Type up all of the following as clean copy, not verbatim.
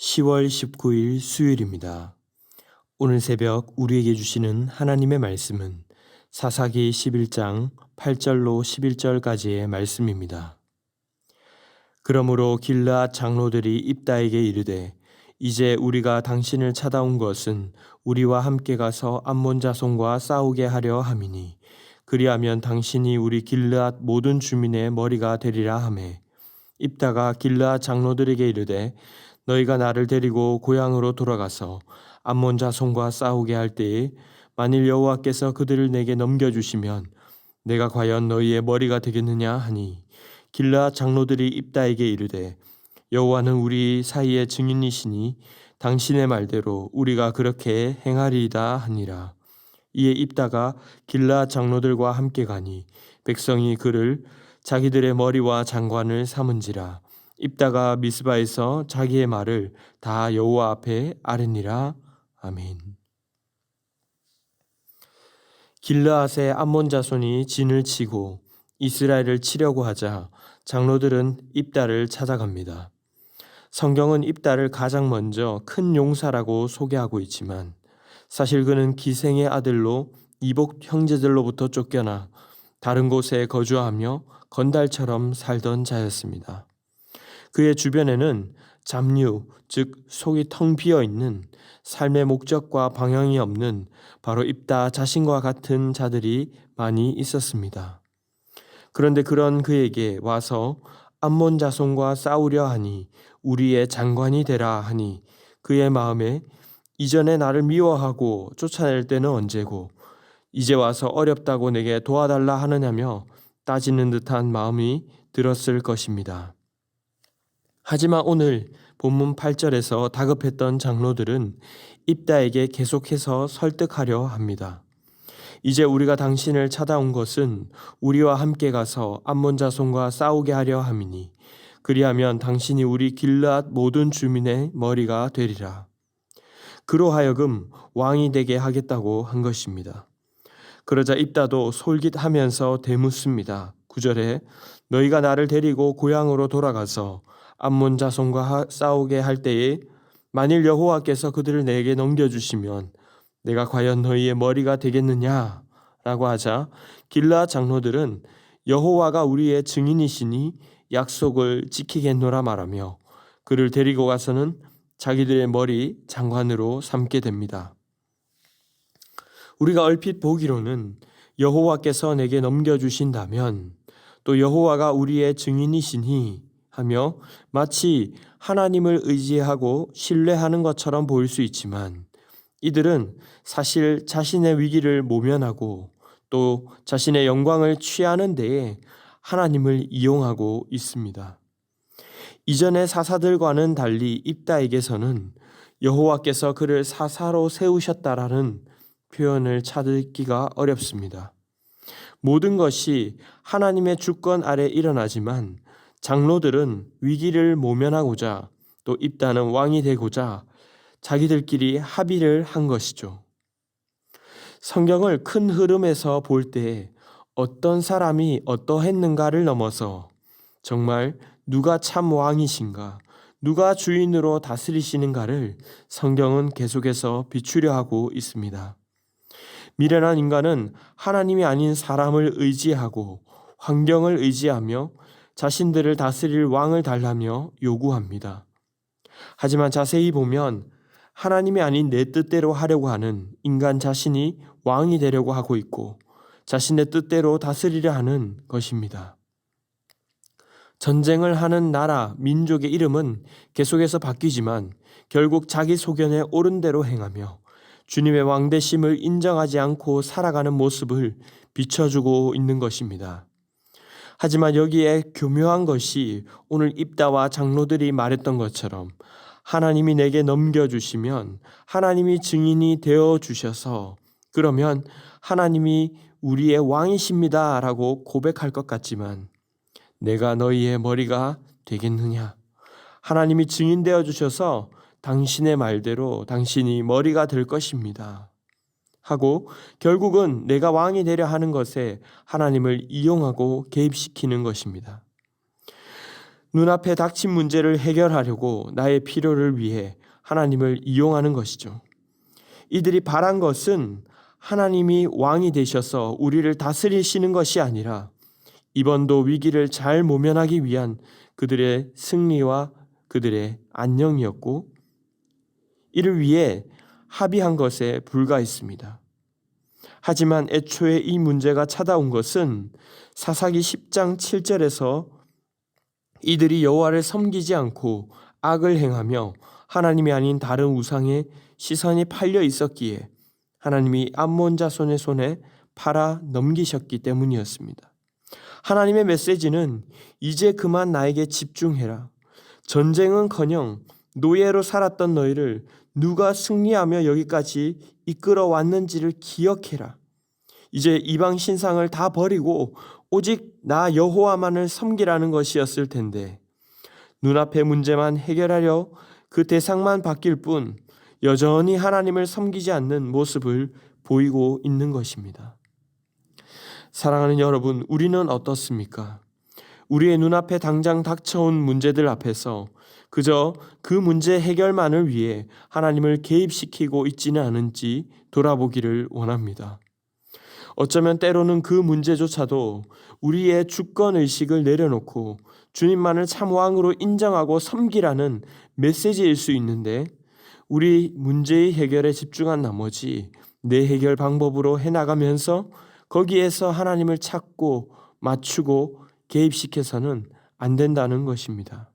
10월 19일 수요일입니다. 오늘 새벽 우리에게 주시는 하나님의 말씀은 사사기 11장 8절로 11절까지의 말씀입니다. 그러므로 길르앗 장로들이 입다에게 이르되 이제 우리가 당신을 찾아온 것은 우리와 함께 가서 암몬 자손과 싸우게 하려 함이니 그리하면 당신이 우리 길르앗 모든 주민의 머리가 되리라 하매 입다가 길르앗 장로들에게 이르되 너희가 나를 데리고 고향으로 돌아가서 암몬 자손과 싸우게 할 때에 만일 여호와께서 그들을 내게 넘겨주시면 내가 과연 너희의 머리가 되겠느냐 하니 길르앗 장로들이 입다에게 이르되 여호와는 우리 사이의 증인이시니 당신의 말대로 우리가 그렇게 행하리이다 하니라. 이에 입다가 길르앗 장로들과 함께 가니 백성이 그를 자기들의 머리와 장관을 삼은지라. 입다가 미스바에서 자기의 말을 다 여호와 앞에 아뢰니라. 아멘. 길르앗의 암몬 자손이 진을 치고 이스라엘을 치려고 하자 장로들은 입다를 찾아갑니다. 성경은 입다를 가장 먼저 큰 용사라고 소개하고 있지만 사실 그는 기생의 아들로 이복 형제들로부터 쫓겨나 다른 곳에 거주하며 건달처럼 살던 자였습니다. 그의 주변에는 잡류, 즉 속이 텅 비어 있는 삶의 목적과 방향이 없는 바로 입다 자신과 같은 자들이 많이 있었습니다. 그런데 그런 그에게 와서 암몬 자손과 싸우려 하니 우리의 장관이 되라 하니 그의 마음에 이전에 나를 미워하고 쫓아낼 때는 언제고 이제 와서 어렵다고 내게 도와달라 하느냐며 따지는 듯한 마음이 들었을 것입니다. 하지만 오늘 본문 8절에서 다급했던 장로들은 입다에게 계속해서 설득하려 합니다. 이제 우리가 당신을 찾아온 것은 우리와 함께 가서 암몬 자손과 싸우게 하려 함이니 그리하면 당신이 우리 길르앗 모든 주민의 머리가 되리라. 그로 하여금 왕이 되게 하겠다고 한 것입니다. 그러자 입다도 솔깃하면서 되묻습니다. 9절에 너희가 나를 데리고 고향으로 돌아가서 암몬 자손과 싸우게 할 때에 만일 여호와께서 그들을 내게 넘겨주시면 내가 과연 너희의 머리가 되겠느냐 라고 하자 길르앗 장로들은 여호와가 우리의 증인이시니 약속을 지키겠노라 말하며 그를 데리고 가서는 자기들의 머리 장관으로 삼게 됩니다. 우리가 얼핏 보기로는 여호와께서 내게 넘겨주신다면 또 여호와가 우리의 증인이시니 하며 마치 하나님을 의지하고 신뢰하는 것처럼 보일 수 있지만 이들은 사실 자신의 위기를 모면하고 또 자신의 영광을 취하는 데에 하나님을 이용하고 있습니다. 이전의 사사들과는 달리 입다에게서는 여호와께서 그를 사사로 세우셨다라는 표현을 찾기가 어렵습니다. 모든 것이 하나님의 주권 아래 일어나지만 장로들은 위기를 모면하고자 또 입다는 왕이 되고자 자기들끼리 합의를 한 것이죠. 성경을 큰 흐름에서 볼 때 어떤 사람이 어떠했는가를 넘어서 정말 누가 참 왕이신가, 누가 주인으로 다스리시는가를 성경은 계속해서 비추려 하고 있습니다. 미련한 인간은 하나님이 아닌 사람을 의지하고 환경을 의지하며 자신들을 다스릴 왕을 달라며 요구합니다. 하지만 자세히 보면 하나님이 아닌 내 뜻대로 하려고 하는 인간 자신이 왕이 되려고 하고 있고 자신의 뜻대로 다스리려 하는 것입니다. 전쟁을 하는 나라, 민족의 이름은 계속해서 바뀌지만 결국 자기 소견에 옳은 대로 행하며 주님의 왕되심을 인정하지 않고 살아가는 모습을 비춰주고 있는 것입니다. 하지만 여기에 교묘한 것이 오늘 입다와 장로들이 말했던 것처럼 하나님이 내게 넘겨주시면 하나님이 증인이 되어주셔서 그러면 하나님이 우리의 왕이십니다 라고 고백할 것 같지만 내가 너희의 머리가 되겠느냐? 하나님이 증인 되어주셔서 당신의 말대로 당신이 머리가 될 것입니다 하고 결국은 내가 왕이 되려 하는 것에 하나님을 이용하고 개입시키는 것입니다. 눈앞에 닥친 문제를 해결하려고 나의 필요를 위해 하나님을 이용하는 것이죠. 이들이 바란 것은 하나님이 왕이 되셔서 우리를 다스리시는 것이 아니라 이번도 위기를 잘 모면하기 위한 그들의 승리와 그들의 안녕이었고, 이를 위해 합의한 것에 불과했습니다. 하지만 애초에 이 문제가 찾아온 것은 사사기 10장 7절에서 이들이 여호와를 섬기지 않고 악을 행하며 하나님이 아닌 다른 우상에 시선이 팔려 있었기에 하나님이 암몬 자손의 손에 팔아 넘기셨기 때문이었습니다. 하나님의 메시지는 이제 그만 나에게 집중해라. 전쟁은커녕 노예로 살았던 너희를 누가 승리하며 여기까지 이끌어 왔는지를 기억해라. 이제 이방 신상을 다 버리고 오직 나 여호와만을 섬기라는 것이었을 텐데 눈앞의 문제만 해결하려 그 대상만 바뀔 뿐 여전히 하나님을 섬기지 않는 모습을 보이고 있는 것입니다. 사랑하는 여러분, 우리는 어떻습니까? 우리의 눈앞에 당장 닥쳐온 문제들 앞에서 그저 그 문제 해결만을 위해 하나님을 개입시키고 있지는 않은지 돌아보기를 원합니다. 어쩌면 때로는 그 문제조차도 우리의 주권의식을 내려놓고 주님만을 참 왕으로 인정하고 섬기라는 메시지일 수 있는데 우리 문제의 해결에 집중한 나머지 내 해결 방법으로 해나가면서 거기에서 하나님을 찾고 맞추고 개입시켜서는 안 된다는 것입니다.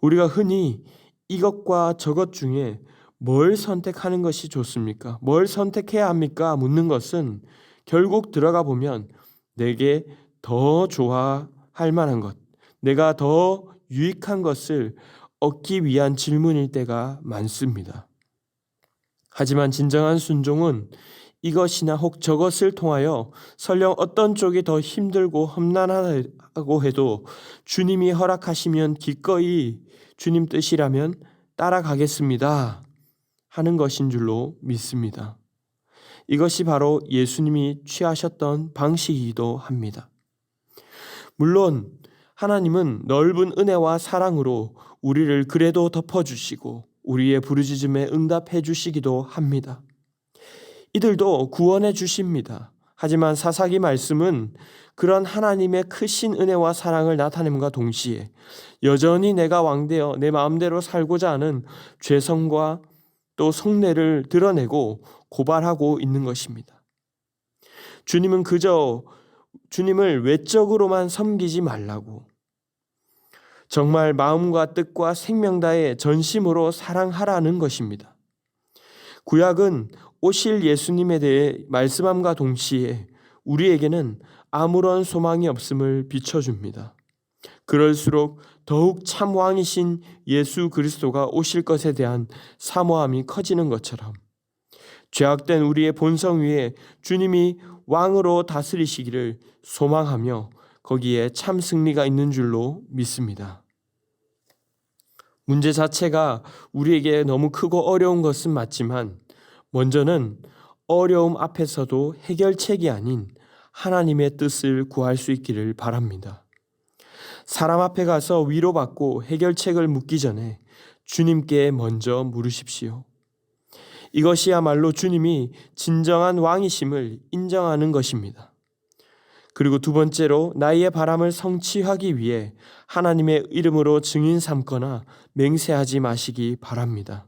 우리가 흔히 이것과 저것 중에 뭘 선택하는 것이 좋습니까? 뭘 선택해야 합니까? 묻는 것은 결국 들어가 보면 내게 더 좋아할 만한 것, 내가 더 유익한 것을 얻기 위한 질문일 때가 많습니다. 하지만 진정한 순종은 이것이나 혹 저것을 통하여 설령 어떤 쪽이 더 힘들고 험난하다고 해도 주님이 허락하시면 기꺼이 주님 뜻이라면 따라가겠습니다 하는 것인 줄로 믿습니다. 이것이 바로 예수님이 취하셨던 방식이기도 합니다. 물론 하나님은 넓은 은혜와 사랑으로 우리를 그래도 덮어주시고 우리의 부르짖음에 응답해 주시기도 합니다. 이들도 구원해 주십니다. 하지만 사사기 말씀은 그런 하나님의 크신 은혜와 사랑을 나타냄과 동시에 여전히 내가 왕되어 내 마음대로 살고자 하는 죄성과 또 속내를 드러내고 고발하고 있는 것입니다. 주님은 그저 주님을 외적으로만 섬기지 말라고, 정말 마음과 뜻과 생명 다해 전심으로 사랑하라는 것입니다. 구약은 오실 예수님에 대해 말씀함과 동시에 우리에게는 아무런 소망이 없음을 비춰줍니다. 그럴수록 더욱 참 왕이신 예수 그리스도가 오실 것에 대한 사모함이 커지는 것처럼 죄악된 우리의 본성 위에 주님이 왕으로 다스리시기를 소망하며 거기에 참 승리가 있는 줄로 믿습니다. 문제 자체가 우리에게 너무 크고 어려운 것은 맞지만 먼저는 어려움 앞에서도 해결책이 아닌 하나님의 뜻을 구할 수 있기를 바랍니다. 사람 앞에 가서 위로받고 해결책을 묻기 전에 주님께 먼저 물으십시오. 이것이야말로 주님이 진정한 왕이심을 인정하는 것입니다. 그리고 두 번째로 나의 바람을 성취하기 위해 하나님의 이름으로 증인 삼거나 맹세하지 마시기 바랍니다.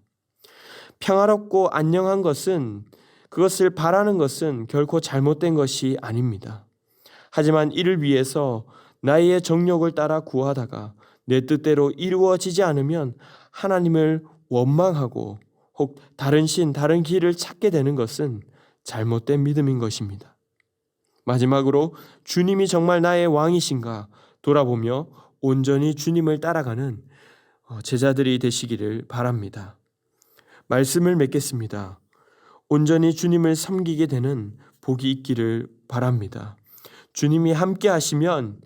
평화롭고 안녕한 것은, 그것을 바라는 것은 결코 잘못된 것이 아닙니다. 하지만 이를 위해서 나의 정욕을 따라 구하다가 내 뜻대로 이루어지지 않으면 하나님을 원망하고 혹 다른 신, 다른 길을 찾게 되는 것은 잘못된 믿음인 것입니다. 마지막으로 주님이 정말 나의 왕이신가 돌아보며 온전히 주님을 따라가는 제자들이 되시기를 바랍니다. 말씀을 맺겠습니다. 온전히 주님을 섬기게 되는 복이 있기를 바랍니다. 주님이 함께 하시면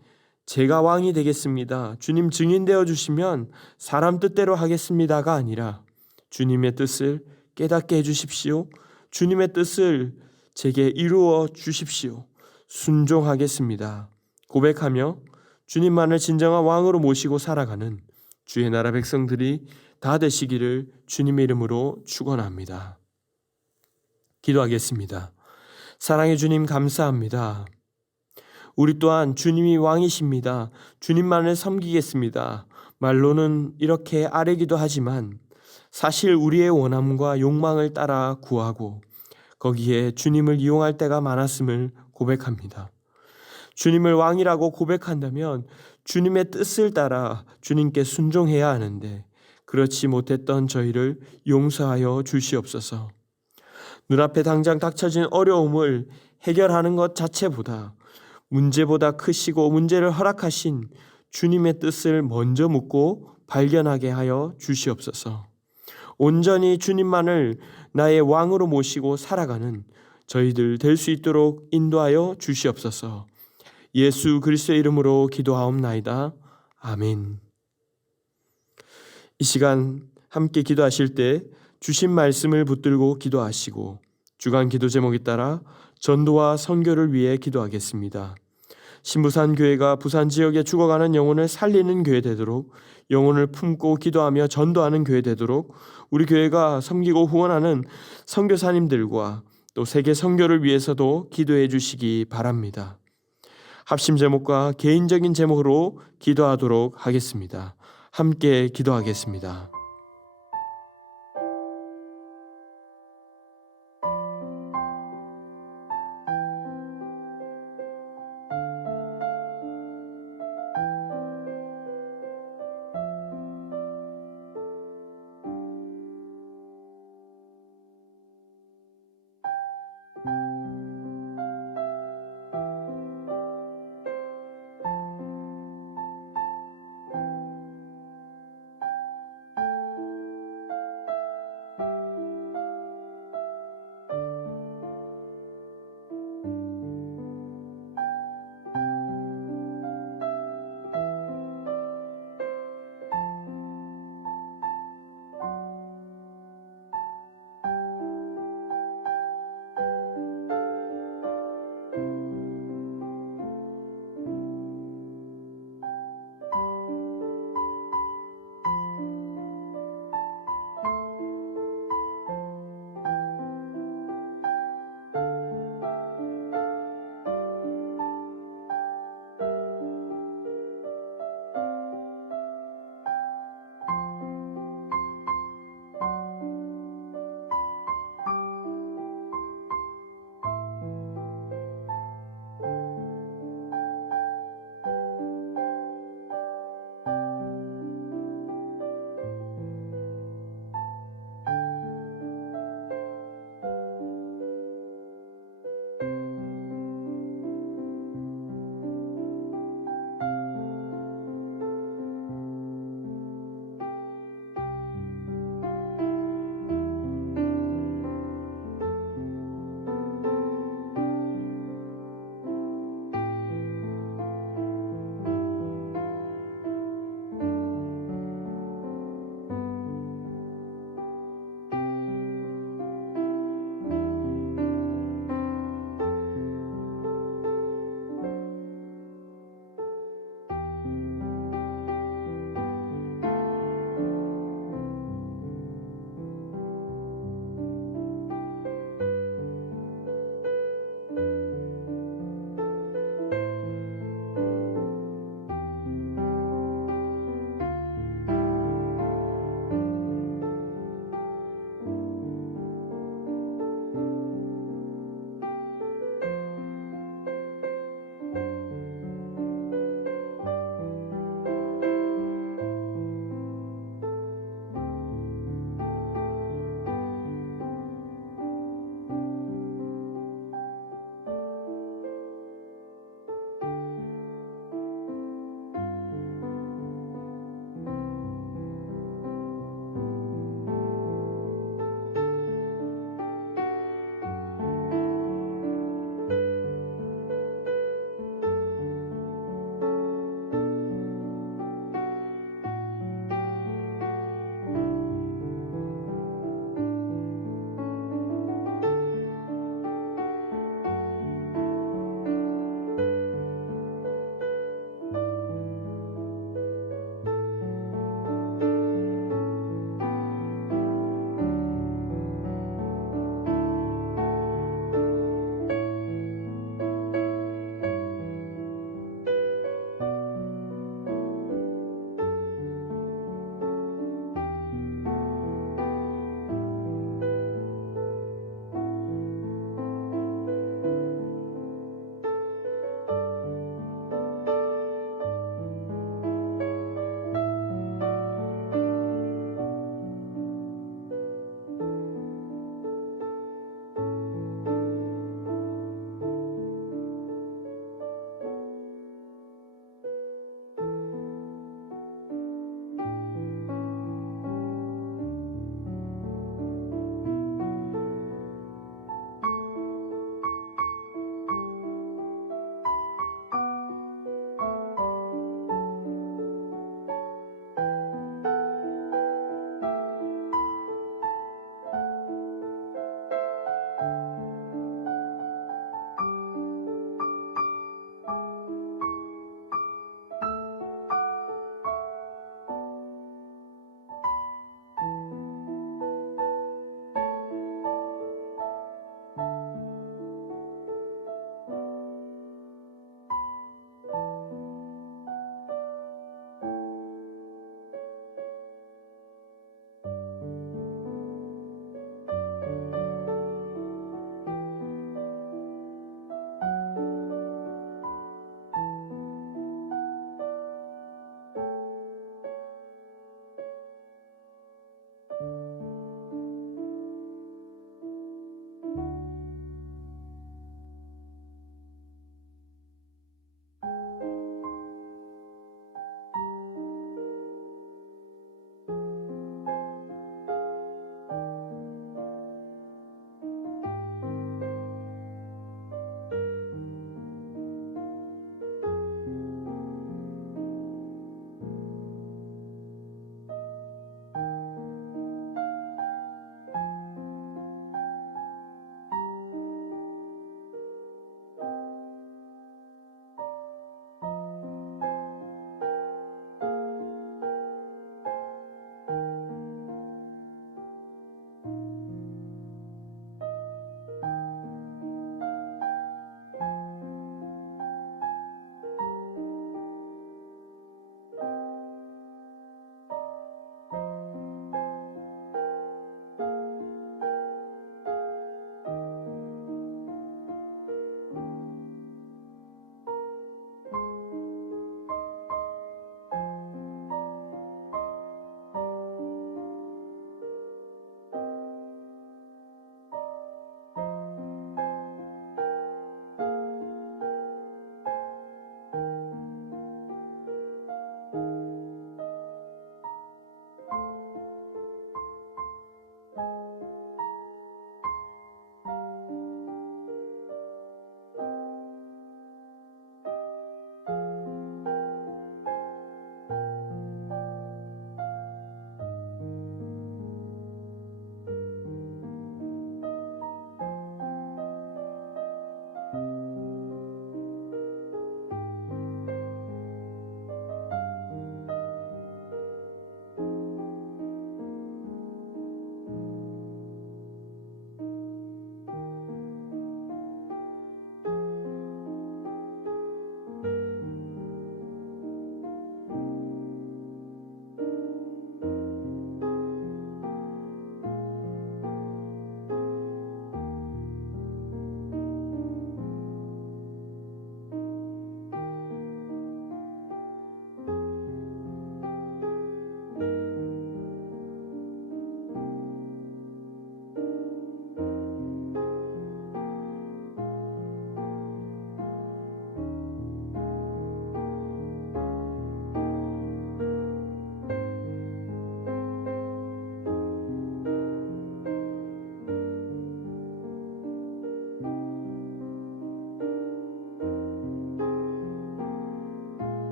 제가 왕이 되겠습니다. 주님 증인되어 주시면 사람 뜻대로 하겠습니다가 아니라 주님의 뜻을 깨닫게 해주십시오. 주님의 뜻을 제게 이루어 주십시오. 순종하겠습니다. 고백하며 주님만을 진정한 왕으로 모시고 살아가는 주의 나라 백성들이 다 되시기를 주님의 이름으로 축원합니다. 기도하겠습니다. 사랑의 주님 감사합니다. 우리 또한 주님이 왕이십니다. 주님만을 섬기겠습니다. 말로는 이렇게 아뢰기도 하지만 사실 우리의 원함과 욕망을 따라 구하고 거기에 주님을 이용할 때가 많았음을 고백합니다. 주님을 왕이라고 고백한다면 주님의 뜻을 따라 주님께 순종해야 하는데 그렇지 못했던 저희를 용서하여 주시옵소서. 눈앞에 당장 닥쳐진 어려움을 해결하는 것 자체보다 문제보다 크시고 문제를 허락하신 주님의 뜻을 먼저 묻고 발견하게 하여 주시옵소서. 온전히 주님만을 나의 왕으로 모시고 살아가는 저희들 될 수 있도록 인도하여 주시옵소서. 예수 그리스도의 이름으로 기도하옵나이다. 아멘. 이 시간 함께 기도하실 때 주신 말씀을 붙들고 기도하시고 주간 기도 제목에 따라 전도와 선교를 위해 기도하겠습니다. 신부산 교회가 부산 지역에 죽어가는 영혼을 살리는 교회 되도록 영혼을 품고 기도하며 전도하는 교회 되도록 우리 교회가 섬기고 후원하는 선교사님들과 또 세계 선교를 위해서도 기도해 주시기 바랍니다. 합심 제목과 개인적인 제목으로 기도하도록 하겠습니다. 함께 기도하겠습니다.